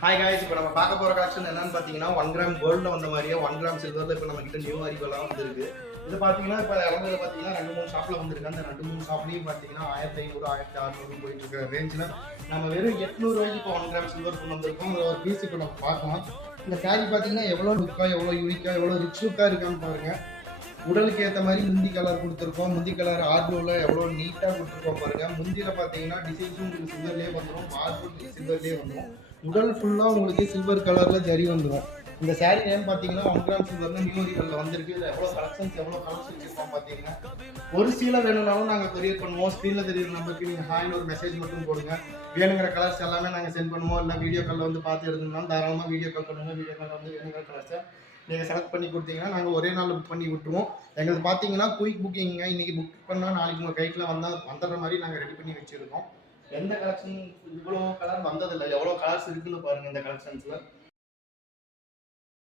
Hi guys, இப்போ நம்ம பார்க்க போகிற கலெக்ஷன் என்னன்னு பார்த்தீங்கன்னா 1 கிராம் கோல்டில் வந்த மாதிரியே 1 கிராம் சில்வரில் இப்போ நம்ம கிட்ட நியூ அறிவெல்லாம் வந்துருக்கு. இது பார்த்தீங்கன்னா இப்போ இறங்குறது பார்த்தீங்கன்னா 2-3 ஷாப்பில் வந்துருக்கு. அந்த 2-3 ஷாப்லேயும் பார்த்தீங்கன்னா 1500 1600 போயிட்டு இருக்க ரேஞ்சில் நம்ம வெறும் 800 ரூபாய்க்கு இப்போ 1 கிராம் சில்வர் கொண்டு வந்திருக்கோம். அதில் ஒரு பீஸ் இப்போ நம்ம பார்க்கலாம். இந்த சாரி பார்த்தீங்கன்னா எவ்வளோ லுக்காக, எவ்வளோ யூனிக்காக, எவ்வளோ ரிச் லுக்காக இருக்கான்னு பாருங்கள். உடலுக்கு ஏற்ற மாதிரி முந்தி கலர் கொடுத்துருக்கோம். முந்தி கலர் ஆர்டோவில் எவ்வளோ நீட்டாக கொடுத்துருக்கோம் பாருங்கள். முந்தியில் பார்த்தீங்கன்னா டிசைன்ஸும் உங்களுக்கு சில்வர்லேயே வந்துடும், ஆர்டோ சில்வர்லேயே வந்துடும். உடல் ஃபுல்லாக உங்களுக்கு சில்வர் கலரில் ஜரி வந்துடும். இந்த சாரீ நேம் பார்த்தீங்கன்னா 1 கிராம் சில்வர்னு நியூ அறிவலில் வந்திருக்கு. இதில் எவ்வளோ கலெக்ஷன்ஸ், எவ்வளோ கலர்ஸ் வச்சுருக்கோம் பார்த்தீங்கன்னா. ஒரு சீலை வேணும்னாலும் நாங்கள் கொரியர் பண்ணுவோம். ஸ்க்ரீனில் தெரியுற நம்பருக்கு நீங்கள் ஹாய்னு ஒரு மெசேஜ் மட்டும் போடுங்க. வேணுங்கிற கலர்ஸ் எல்லாமே நாங்கள் சென்ட் பண்ணுவோம். இல்லை வீடியோ காலில் வந்து பார்த்து எடுத்துனாலும் தாராளமாக வீடியோ கால் பண்ணுங்கள். வீடியோ காலில் வந்து வேணுங்கிற கலர்ஸை நீங்கள் செலக்ட் பண்ணி கொடுத்தீங்கன்னா நாங்கள் ஒரே நாள் புக் பண்ணி விட்டுருவோம். எங்களுக்கு பார்த்தீங்கன்னா குயிக் புக்கிங்க. இன்றைக்கி புக் பண்ணால் நாளைக்கு உங்கள் கைக்கில் வந்துடுற மாதிரி நாங்கள் ரெடி பண்ணி வச்சுருக்கோம். எந்த கலெக்ஷன் இவ்வளோ கலர் வந்ததில்லை, எவ்வளோ கலர்ஸ் இருக்குன்னு பாருங்கள் இந்த கலெக்ஷன்ஸில்.